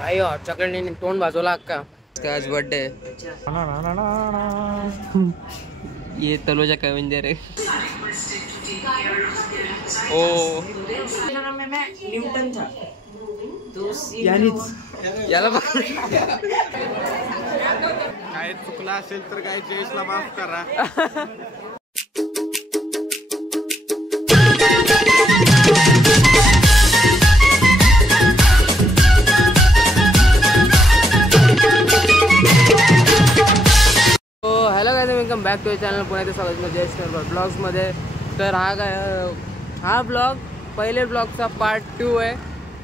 भाई और चॉकलेट तोंड भाजवला अक्का. इसका आज बर्थडे है. ये तलोजा कविंजर है. ओ में मैं न्यूटन था तो याला काय चुकला असेल तर काय जयेशला माफ करा. Hello guys, welcome back to channel. पुन्हा एकदा स्वागत आहे जयेश ब्लॉग्समध्ये. तर हा ब्लॉग पहिले ब्लॉगचा पार्ट 2 आहे.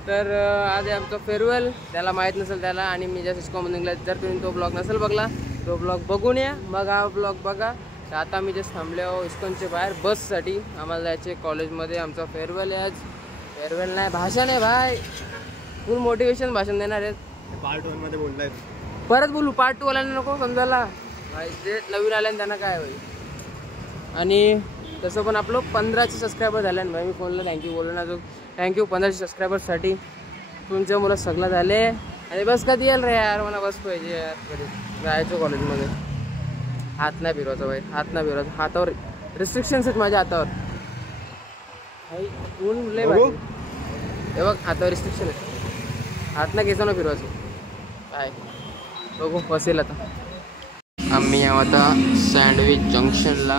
तर आज आमचा फेअरवेल, त्याला माहीत नसेल त्याला, आणि मी जस्ट सिस्कोमधून निघाला. जर तुम्ही तो ब्लॉग नसेल बघला तो ब्लॉग बघून या, मग हा ब्लॉग बघा. तर आता मी जस्ट थांबले आहो इस्कॉनच्या बाहेर बससाठी. आम्हाला जायचे कॉलेजमध्ये. आमचा फेअरवेल आहे आज. फेअरवेल नाही, भाषण आहे भाई. फुल मोटिवेशन भाषण देणार आहेत. पार्ट 1 मध्ये बोललाय, परत बोलू. पार्ट 2 वाल्याने नको समजायला भाई, जे नवीन आल्याने त्यांना काय होईल. आणि तसं पण आपलं 15चे सबस्क्रायबर झाले ना भाई. मी फोनला थँक्यू बोललो ना, जो थँक्यू 15चे सबस्क्रायबरसाठी. तुमच्या मुलं सगळं झाले. आणि बस कधी येईल रे यार, मला बस पाहिजे यार. कधी जायचो कॉलेजमध्ये. हात नाही फिरवायचा भाई, हात नाही फिरवायचा. हातावर रिस्ट्रिक्शन्स आहेत माझ्या हातावर भाई. ऊन लय भाई, हे बघ हातावर रिस्ट्रिक्शन आहे. हात नाही घ्यायचा ना फिरवायचं काय. बघू बसेल आता. आम्ही आता सँडविच जंक्शनला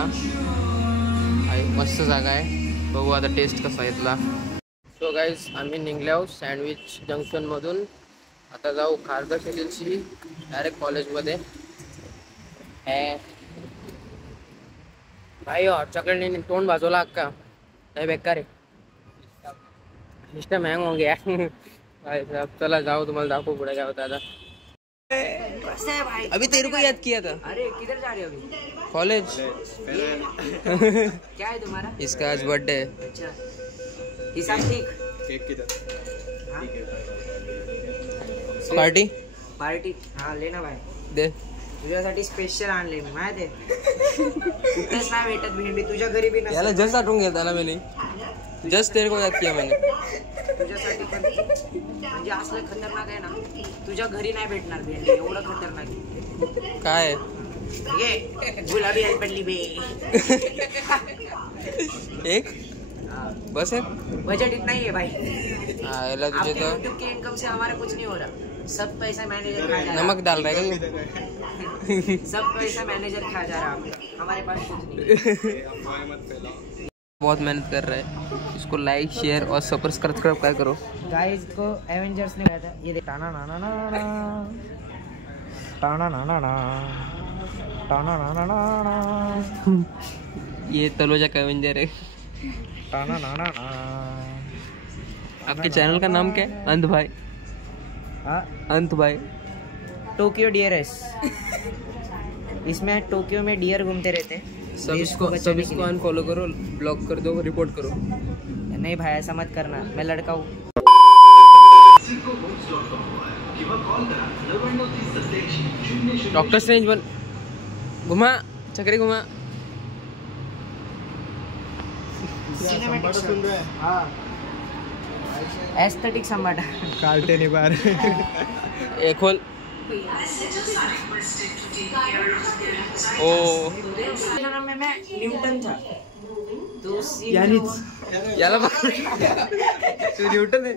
आहे. मस्त जागा आहे. बघू आता टेस्ट कसा येतला. सो गाईज, आम्ही निघले आहोत सँडविच जंक्शनमधून. आता जाऊ खारघर शेतीलशी डायरेक्ट कॉलेजमध्ये. भाई और चॉकलेट तोंड भाजवला अक्का. नाही बेकार आहे. सिस्टम हँग होंगे यार. भाई साहब चला जाओ, तुम्हाला दाखवू पुढे काय होता आता. कैसा है भाई? अभी तेरे को याद किया था. अरे किधर जा रहे हो अभी? कॉलेज. क्या है तुम्हारा? इसका आज बर्थडे है. अच्छा, हिसाब ठीक. केक किधर? हाँ? पार्टी पार्टी हाँ लेना भाई. दे. तुझ्यासाठी स्पेशल आणले मी माहिती आहे. कुठेच नाही भेटत भेंडी, तुझ्या घरी बी याला नसेल. जस्ट आठवून घेता ना मैंने. जस्ट तेरे को याद किया मैंने. तुझ्यासाठी पण म्हणजे असलं खतरनाक आहे ना, तुझ्या घरी नाही भेटणार भेंडी. एवढं खतरनाक आहे. काय ये गुलाबी अलपल्ली बे. एक बस है. बजट इतना ही है भाई. हाँ याला तुझे आपके तो यूट्यूब के इनकम से हमारा कुछ नहीं हो रहा. सब पैसा मैनेजर खा जा रहा. नमक डाल रहा है क्या. सब पैसा मैनेजर खा जा रहा है. हमारे पास कुछ नहीं. बहुत मेहनत कर रहा है. इसको लाइक शेयर और सब्सक्राइब क्या करो. गाइस को एवेंजर्स ने कहा था ये देख. टाना ना ना ना ना टाना ना ना ना टाना ना ना ना. ये तलोजा कविंजर है. टाना ना ना ना. आपके चैनल का नाम क्या है. अंत भाई. हाँ, अंत भाई. टोक्यो डियरस. इसमें टोक्यो में डियर घूमते रहते हैं. सब इसको अनफॉलो करो, ब्लॉक कर दो, रिपोर्ट करो. नहीं भाई ऐसा मत करना, मैं लड़का हूँ. डॉक्टर स्ट्रेंज बन. घुमा चक्री घुमा. एस्थेटिक संबाटा. कालते नहीं बार. एक खोल. ओ में मैं न्यूटन था तो याला तू न्यूटन है.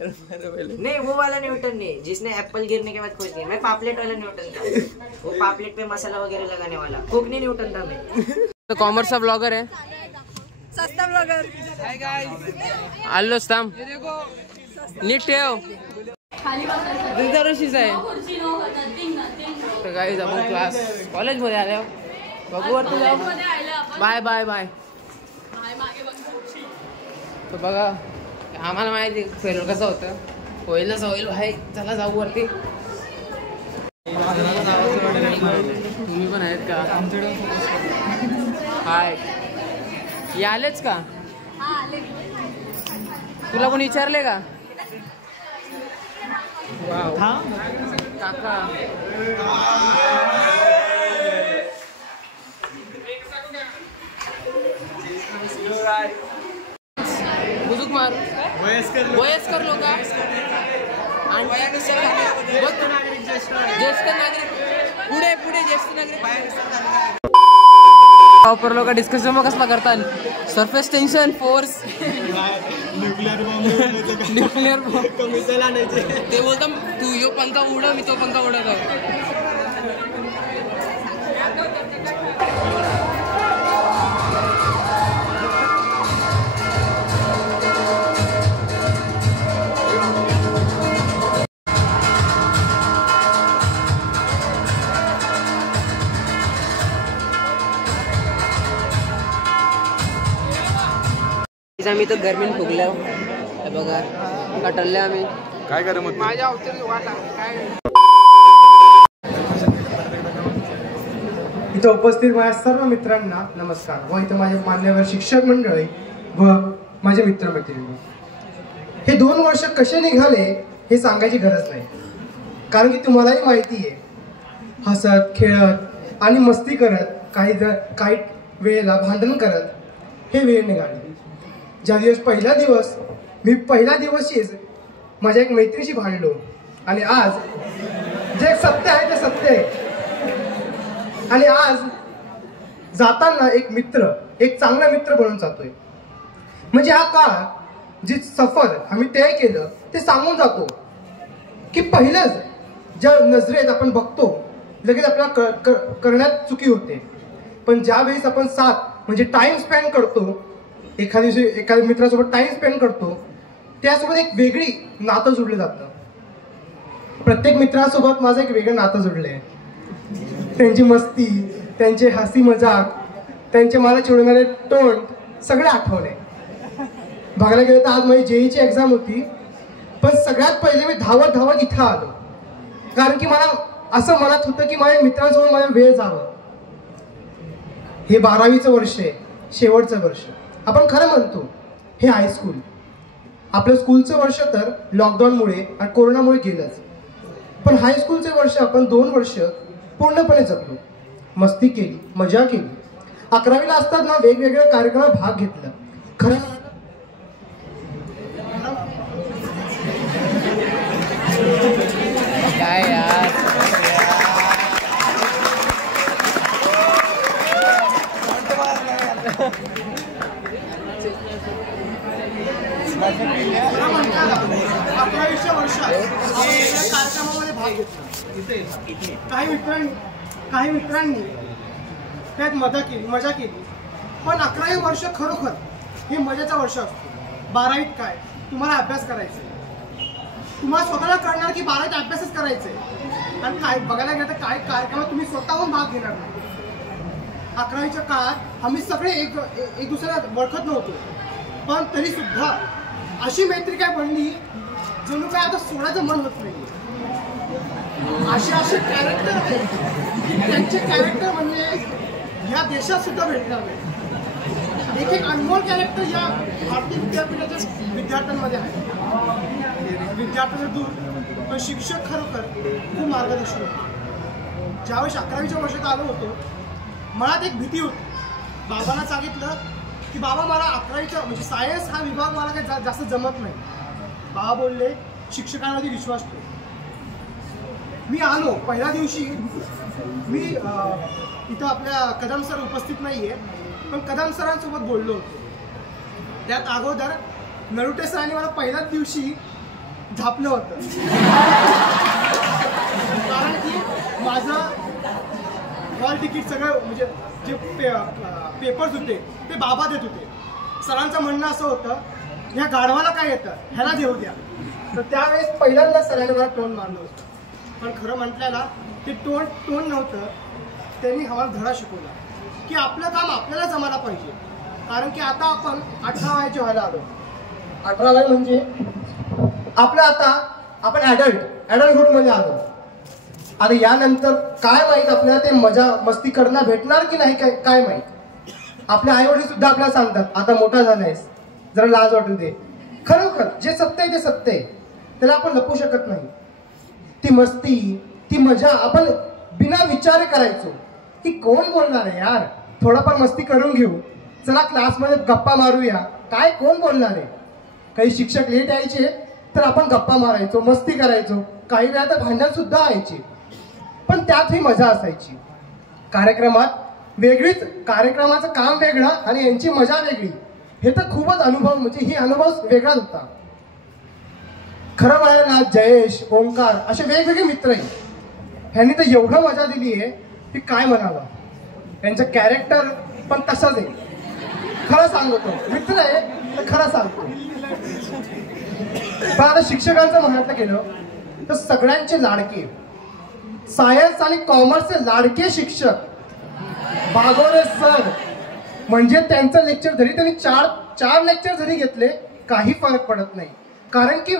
नहीं वो वाला न्यूटन नहीं जिसने एप्पल गिरने के बाद खोज दिया. मैं पापलेट वाला न्यूटन था. वो पापलेट पे मसाला वगैरह लगाने वाला कोकनी न्यूटन था मैं. तो कॉमर्स का ब्लॉगर है. सस्ता ब्लॉगर. Hi guys. आलो थांब. नीट ठेव. दरवर्षीच आहे. तर गाईज आपण क्लास कॉलेजमध्ये आलो. बघू वरती जाऊ. Bye bye bye. तर बघा आम्हाला माहिती फेअरवेल कसं होतं. होईल ना होईल भाई. चला जाऊ वरती. तुम्ही पण आहेत का. हाय. हे आलेच का. तुला कोणी विचारले का. काका बुजुर्ग मार. वयस्कर लोक ज्येष्ठ नागरिक पुढे पुढे ज्येष्ठ नागरिक प्रॉपर लोक डिस्कशन मग कसला करतात सरफेस टेन्शन फोर्स न्यूक्लिअर ते बोलतो तू यो पंखा उडव मी तो पंखा उडवतो आम्ही तर गरमीन फुगलो बघा कटरले आम्ही काय करा मग माझ्या अवतरी वाट काय इथं उपस्थित माझ्या सर्व मित्रांना नमस्कार व इथं माझे मान्यवर शिक्षक मंडळी व माझे मित्रमैत्रिणी हे 2 वर्ष कसे निघाले हे सांगायची गरज नाही कारण की तुम्हालाही माहिती आहे हसत खेळत आणि मस्ती करत काही वेळेला भांडण करत हे वेळ निघाले ज्या दिवस मी पहिल्या दिवशीच माझ्या एक मैत्रीशी भांडलो आणि आज जे सत्य आहे ते सत्य आहे आणि आज जाताना एक चांगला मित्र बनून जातोय म्हणजे हा काळ जी सफर आम्ही तय केलं ते सांगून जातो की पहिलंच ज्या नजरेत आपण बघतो लगेच आपल्याला करण्यात चुकी होते पण ज्या वेळेस आपण साथ म्हणजे टाइम स्पेंड करतो एखाद्या मित्रासोबत टाइम स्पेंड करतो त्यासोबत एक वेगळी नातं जुडलं जातं प्रत्येक मित्रासोबत माझं एक वेगळं नातं जुडलंय त्यांची मस्ती त्यांचे हसी मजाक त्यांचे मला चिडवणारे तोंड सगळे आठवले बघायला गेलं तर आज माझी जेईची एक्झाम होती पण सगळ्यात पहिले मी धावत इथं आलो कारण की मला असं मनात होतं की माझ्या मित्रांसोबत माझा वेळ जावं हे 12वीचं वर्ष आहे शेवटचं वर्ष आपण खरं म्हणतो हे हायस्कूल आपलं स्कूलचं वर्ष तर लॉकडाऊनमुळे आणि कोरोनामुळे गेलंच पण हायस्कूलचे वर्ष आपण 2 वर्ष पूर्णपणे जगलो मस्ती केली मजा केली 11वीला असताना वेगवेगळ्या कार्यक्रमात भाग घेतला खरं काय यार कार्यक्रमामध्ये भाग घेतला काही मित्रांनी त्यात मजा केली पण 11वे वर्ष खरोखर हे मजाचा वर्ष असतो 12वीत काय तुम्हाला अभ्यास करायचा तुम्हाला स्वतःला कळणार की 12वीत अभ्यासच करायचंय आणि काय बघायला गेलं तर काही कार्यक्रमात तुम्ही स्वतःहून भाग घेणार नाही 11वीच्या काळात आम्ही सगळे एक दुसऱ्याला ओळखत नव्हतो पण तरी सुद्धा अशी मैत्री काय बनली जणू काय आता सोडायचं मन होत नाही असे कॅरेक्टर त्यांचे कॅरेक्टर म्हणजे या देशात सुद्धा भेटणार नाही एक अनमोल कॅरेक्टर या भारतीय विद्यापीठाच्या विद्यार्थ्यांमध्ये आहे विद्यार्थ्यांना दूर पण शिक्षक खरोखर खूप मार्गदर्शन होते ज्यावेळेस 11वीच्या वर्षात आलो होतो मनात एक भीती होती बाबांना सांगितलं की बाबा मला 11वीचा म्हणजे सायन्स हा विभाग मला काही जास्त जमत नाही बाबा बोलले शिक्षकांमध्ये विश्वास ठेव मी आलो पहिल्या दिवशी मी इथं आपल्या कदम सर उपस्थित नाहीये पण कदम सरांसोबत बोललो होतो त्यात अगोदर नरुटे सरांनी मला पहिल्याच दिवशी झापलं होतं कारण की माझं हॉल तिकीट सगळं म्हणजे जे पेपर्स होते ते बाबा देत होते सरांचं म्हणणं असं होतं ह्या गाढवाला काय येतं ह्याला देऊ द्या तर त्यावेळेस पहिल्यांदा सरांनी मला टोन मारलं होतं पण खरं म्हटल्याला ते टोन नव्हतं त्यांनी आम्हाला धडा शिकवला की आपलं काम आपल्याला जमायला पाहिजे कारण की आता आपण 18 वयाचे व्हायला आलो 18 वय म्हणजे आपलं आता आपण ॲडल्टहुडमध्ये आलो आता यानंतर काय माहीत आपल्याला ते मजा मस्ती करणं भेटणार की नाही काय माहीत आपले आईवडील सुद्धा आपल्याला सांगतात आता मोठा झालायस जरा लाज वाटू दे खरोखर जे सत्य आहे ते सत्य आहे त्याला आपण लपू शकत नाही ती मस्ती ती मजा आपण बिना विचार करायचो की कोण बोलणार आहे यार थोडाफार मस्ती करून घेऊ चला क्लासमध्ये गप्पा मारूया काय कोण बोलणार आहे काही शिक्षक लेट यायचे तर आपण गप्पा मारायचो, मस्ती करायचो, काही वेळा तर भांडण सुद्धा व्हायची, पण त्यातही मजा असायची. कार्यक्रमाचं काम वेगळं आणि यांची मजा वेगळी. हे तर खूपच अनुभव, म्हणजे ही अनुभव वेगळाच होता. खरं म्हणायला जयेश, ओंकार असे वेगवेगळे मित्र आहेत. ह्यांनी तर एवढं मजा दिली आहे की काय म्हणावं. त्यांचं कॅरेक्टर पण तसंच आहे. खरं सांगतो, मित्र आहे तर खरं सांगतो. पण आता शिक्षकांचं म्हणायचं गेलं तर सगळ्यांचे लाडके, सायन्स आणि कॉमर्सचे लाडके शिक्षक बागोरे सर. म्हणजे त्यांचं लेक्चर जरी त्यांनी चार लेक्चर जरी घेतले काही फरक पडत नाही. कारण की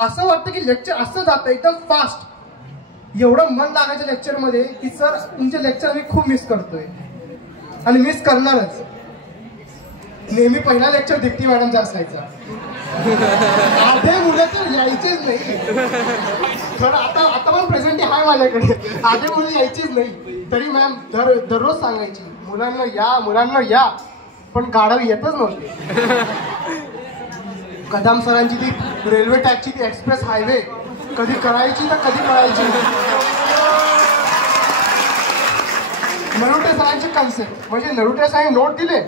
असं वाटतं की लेक्चर असं जातं एकदम फास्ट. एवढं मन लागायच्या लेक्चरमध्ये की सर तुमचे लेक्चर मी खूप मिस करतोय आणि मिस करणारच. नेहमी पहिला लेक्चर दीप्ती मॅडमचा असायचा. आधे मुलं तर यायचेच नाही. खरं आता पण प्रेझेंट आहे माझ्याकडे. आधे मुलं यायचीच नाही, तरी मॅम दररोज सांगायची मुलांना या, पण गाड्या येतच नव्हते. कदम सरांची ती रेल्वे ट्रॅकची ती एक्सप्रेस हायवे कधी करायची तर कधी करायची. नरुटे सरांची कन्सेप्ट म्हणजे नरुटे सरांनी नोट दिले,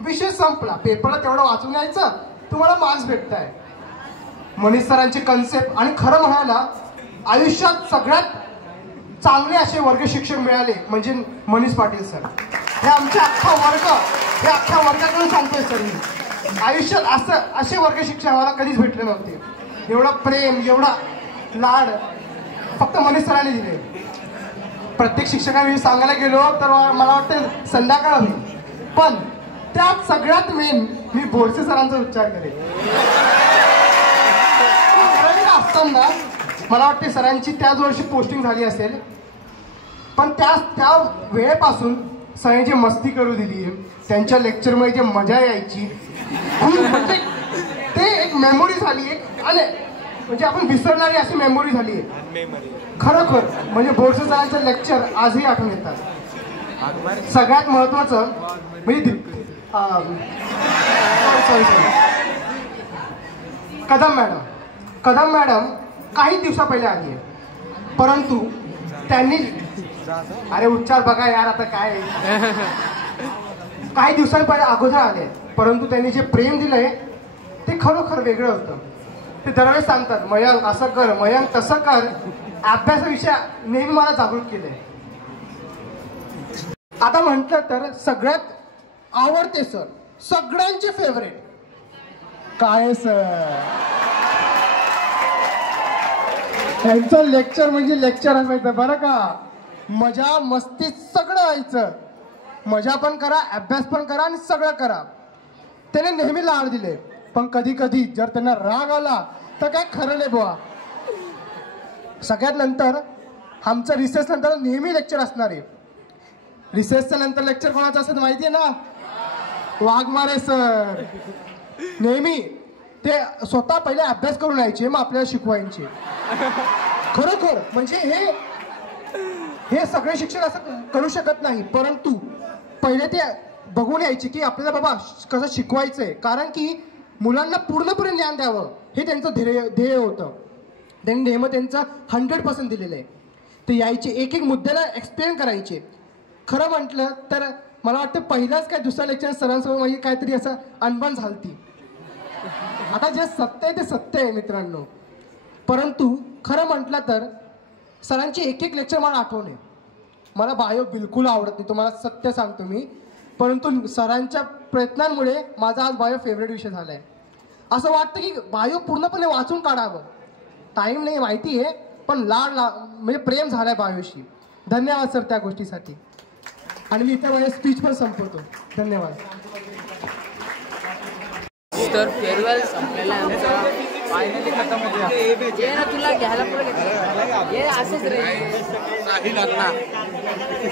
विषय संपला. पेपरला तेवढं वाचून यायचं, तुम्हाला मार्क्स भेटताय. मनीष सरांची कन्सेप्ट. आणि खरं म्हणायला आयुष्यात सगळ्यात चांगले असे वर्ग शिक्षक मिळाले म्हणजे मनीष पाटील सर. हे आमच्या अख्खा वर्गाकडून सांगतोय सर मी. आयुष्यात असे वर्ग शिक्षक आम्हाला कधीच भेटले नव्हते. एवढं प्रेम, एवढा लाड फक्त मनीष सरांनी दिले. प्रत्येक शिक्षकांनी सांगायला गेलो तर मला वाटतं संध्याकाळ होईल, पण त्यात सगळ्यात मेन मी बोरसे सरांचा उच्चार करेन. असताना मला वाटते सरांची त्याच वर्षी पोस्टिंग झाली असेल, पण त्या वेळेपासून सरांनी जे मस्ती करू दिली, त्यांच्या लेक्चरमध्ये जे मजा यायची, म्हणजे ते एक मेमोरी झाली. म्हणजे आपण विसरणारी अशी मेमोरी झाली आहे खरोखर. म्हणजे बोरसे सरांचं लेक्चर आजही आठवण येतात. सगळ्यात महत्वाचं म्हणजे कदम मॅडम काही दिवसा पहिले आली आहे, परंतु त्यांनी अरे उच्चार बघा यार आता काय काही दिवसांपहिले अगोदर आले, परंतु त्यांनी जे प्रेम दिलंय ते खरोखर वेगळं होतं. ते दरवेळेस सांगतात मयंक असं कर, मयंक तसं कर. अभ्यासाविषयी नेहमी मला जागृत केलंय. आता म्हटलं तर सगळ्यात आवडते सर, सगळ्यांचे फेवरेट काय सर. त्यांचं लेक्चर म्हणजे लेक्चर असायचं बरं का. मजा मस्ती सगळं व्हायचं. मजा पण करा, अभ्यास पण करा आणि सगळं करा. त्याने नेहमी लाड दिले, पण कधी कधी जर त्यांना राग आला तर काय खरं नाही बुवा. सगळ्यात नंतर आमचं रिसेस नंतर नेहमी लेक्चर असणार आहे. रिसेसच्या नंतर लेक्चर कोणाचं असतं माहिती आहे ना, वाघमारे सर. नेहमी ते स्वतः पहिले अभ्यास करून यायचे, मग आपल्याला शिकवायचे. खरोखर म्हणजे हे सगळे शिक्षक असं करू शकत नाही, परंतु पहिले ते बघून यायचे की आपल्याला बाबा कसं शिकवायचंय. कारण की मुलांना पूर्णपणे ज्ञान द्यावं हे त्यांचं ध्येय होतं. त्यांनी नेहमी त्यांचं 100% दिलेलं आहे. ते यायचे, एक एक मुद्द्याला एक्सप्लेन करायचे. खरं म्हटलं तर मला वाटतं पहिलाच काय दुसऱ्या लेक्चर सरांसमोर माझी काहीतरी असं अनबन झालती. आता जे सत्य आहे ते सत्य आहे मित्रांनो. परंतु खरं म्हटलं तर सरांची एक एक लेक्चर मला आठवणे. मला बायो बिलकुल आवडत नाही, तुम्हाला सत्य सांगतो मी. परंतु सरांच्या प्रयत्नांमुळे माझा आज बायो फेवरेट विषय झाला आहे. असं वाटतं की बायो पूर्णपणे वाचून काढावं. टाईम नाही माहिती आहे, पण म्हणजे प्रेम झालाय बायोशी. धन्यवाद सर त्या गोष्टीसाठी. आणि मी इथे माझे स्पीच पण संपवतो. धन्यवाद. तर फेअरवेल संपलेला आहे आमचा. फायनली खतम होतो. ये ना तुला घ्यायला पुढे ये असंच रे नाही लागणार.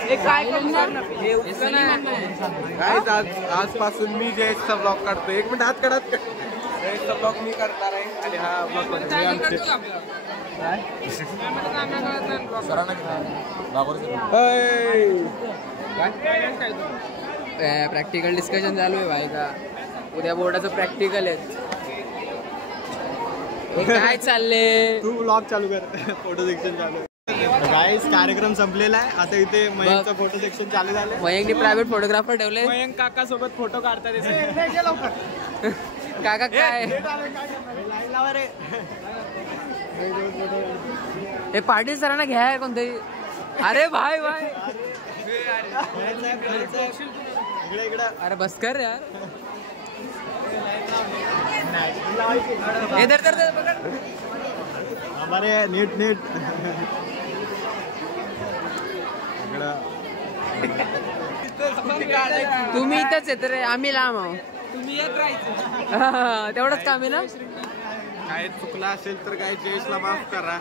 हे काय करणार ना आजपासून मी जयेशचा ब्लॉग काढतो. एक मिनिट हात काढत. जयेशचा ब्लॉग मी करणार आहे आणि हा ब्लॉग प्रॅक्टिकल डिस्कशन चालू आहे भाई का. उद्या बोर्डाचं प्रॅक्टिकल आहे. हे काय चालले? तू ब्लॉग चालू कर. फोटो सेक्शन चालू आहे. गाईस कार्यक्रम संपलेला आहे. आता इथे मयंकचं फोटो सेक्शन चालू झालं. मयंकने प्रायव्हेट फोटोग्राफर ठेवले. मयंक काका सोबत फोटो काढतात. काका काय हे पाटील सरांना घ्या कोणतरी. अरे भाई भाई अरे बस कर यार. हे धर हमारे नीट तुम्ही इथंच येत रे, आम्ही लांब आहो. तुम्ही येत राहायचं तेवढंच काम आहे ना. काय चुकला असेल तर काय जयेशला माफ करा.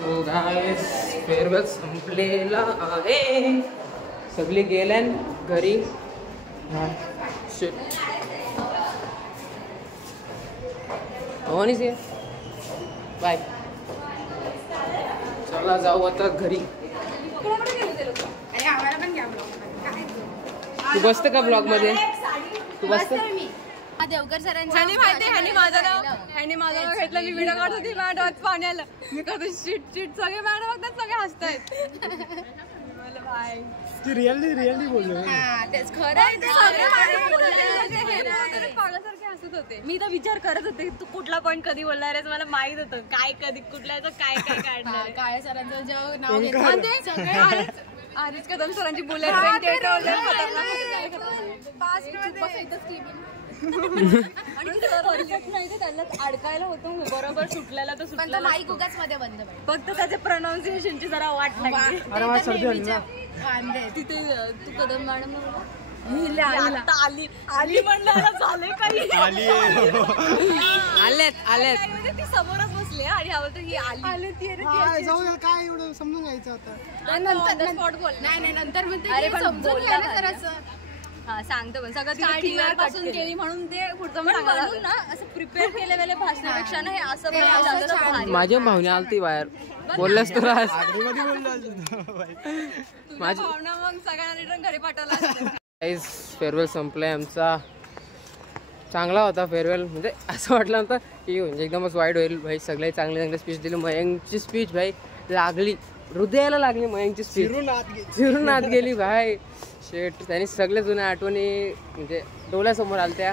तो गाईस फेअरवेल संपलेला आहे. सगळी गेल्यान घरी. बाय. चला जाऊ आता घरी. तू बसते का ब्लॉग मध्ये? तू बसते? देवकर सरांनी माहिती ह्यानी माझं नाव घेतलं. मी व्हिडिओ काढत होती, माझ्या डोळ्यात पाणी आलं. मी करतो चिट सगळे मॅडम बघतात, सगळे हसतायत. रिअली बोललो. तेच खरं आहे. पागलासारखे हसत होते. मी तर विचार करत होते तू कुठला पॉईंट कधी बोलणार आहेस. मला माहित होतं काय कधी कुठल्याचं काय काढणार. काळे सरांचं जेव्हा नाव घेतलं आरिज कदम सरांची बुलेट त्याला अडकायला होतो बरोबर. सुटल्याला तर सुटला माईक उगाच मध्ये बंद. फक्त त्याच्या प्रोनाऊन्सिएशनची जरा वाट लागली. तिथे तू कदम मॅडम आली म्हणलं झाले काही आलेत ती समोरच बसली आणि आवडतं ही आली काय एवढं समजून घ्यायचं होतं. नाही नंतर म्हणते हा सांगतो पण सगळं क्लिअर पासून केली म्हणून ते पुढचं सांगायला ना. असं प्रिपेअर केलेल्या भाषणापेक्षा ना हे असं माझ्या भावने आलती बाहेर बोललास तुला. माझी भावना मग सगळ्यांना रिटर्न घरी पाठवला. फेअरवेल संपलाय आमचा. चांगला होता फेअरवेल. म्हणजे असं वाटलं होतं की म्हणजे एकदमच वाईट होईल भाई. सगळे चांगले स्पीच दिली. मयंकची स्पीच भाई लागली, हृदयाला लागली. मयंकची स्पीच फिरून आत गेली भाई. शेट त्यांनी सगळे जुन्या आठवणी म्हणजे डोळ्यासमोर आल्या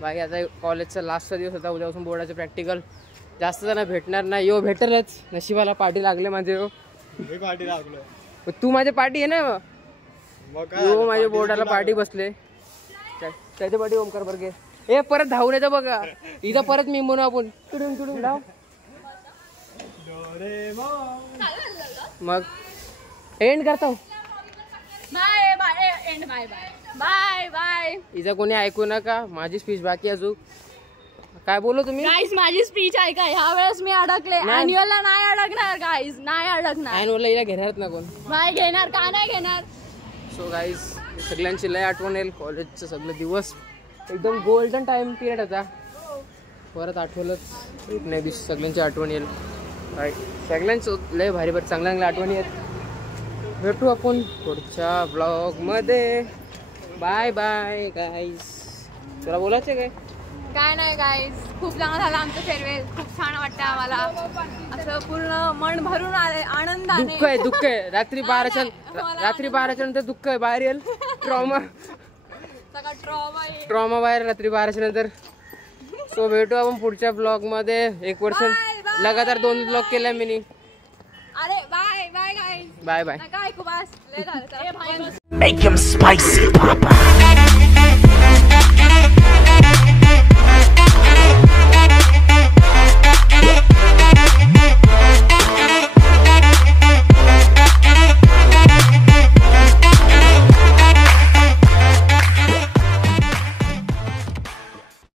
भाई. आता कॉलेजचा लास्टचा दिवस होता. उद्यापासून बोर्डाचे प्रॅक्टिकल. जास्त जण भेटणार नाही. यो भेटेलच. नशिबाला पाठी लागले माझे. पाठी लागलो. तू माझे पाठी आहे ना. यो माझ्या बोर्डाला पाठी बसले. त्याच्या पाठी ओमकार बर्गे. ए परत धावून येतं बघा. इथं परत मी म्हणू आपण तुडून धाव. मग एंड करतो. Bye bye and bye bye bye bye. इथं कोणी ऐकू नका. माझी स्पीच बाकी अजून. काय बोलू तुम्ही? गाईज माझी स्पीच ऐका. ह्या वेळेस मी अडकले. अॅन्युअलला नाही अडकणार गाईज. नाही अडकणार. अॅन्युअलला हिला घेणारच ना कोण. नाही घेणार. का नाही घेणार. सो गाईज सगळ्यांची लय आठवण येईल. कॉलेजचं सगळे दिवस एकदम गोल्डन टाइम पिरियड होता. परत आठवलंच नाही दिवस सगळ्यांची आठवण येईल. सगळ्यांचं लय भारी भारी चांगल्या आठवणी आहेत. भेटू आपण पुढच्या ब्लॉगमध्ये. Bye bye guys. तुला बोलायचं काय नाही गाईज. खूप चांगला झाला आमचं फेअरवेल. खूप छान वाटतं आम्हाला. असं पूर्ण मन भरून आले आनंदाने. दुःख आहे रात्री 12च्या नंतर दुःख आहे बाहेर येईल. ट्रॉमा बाहेर रात्री 12च्या नंतर. सो भेटू आपण पुढच्या ब्लॉग मध्ये. 1 वर्ष लगातार 2 ब्लॉग केल्या मी. अरे bye bye guys. Bye bye. काय खूप बस लय झालं. Make him spicy, Papa.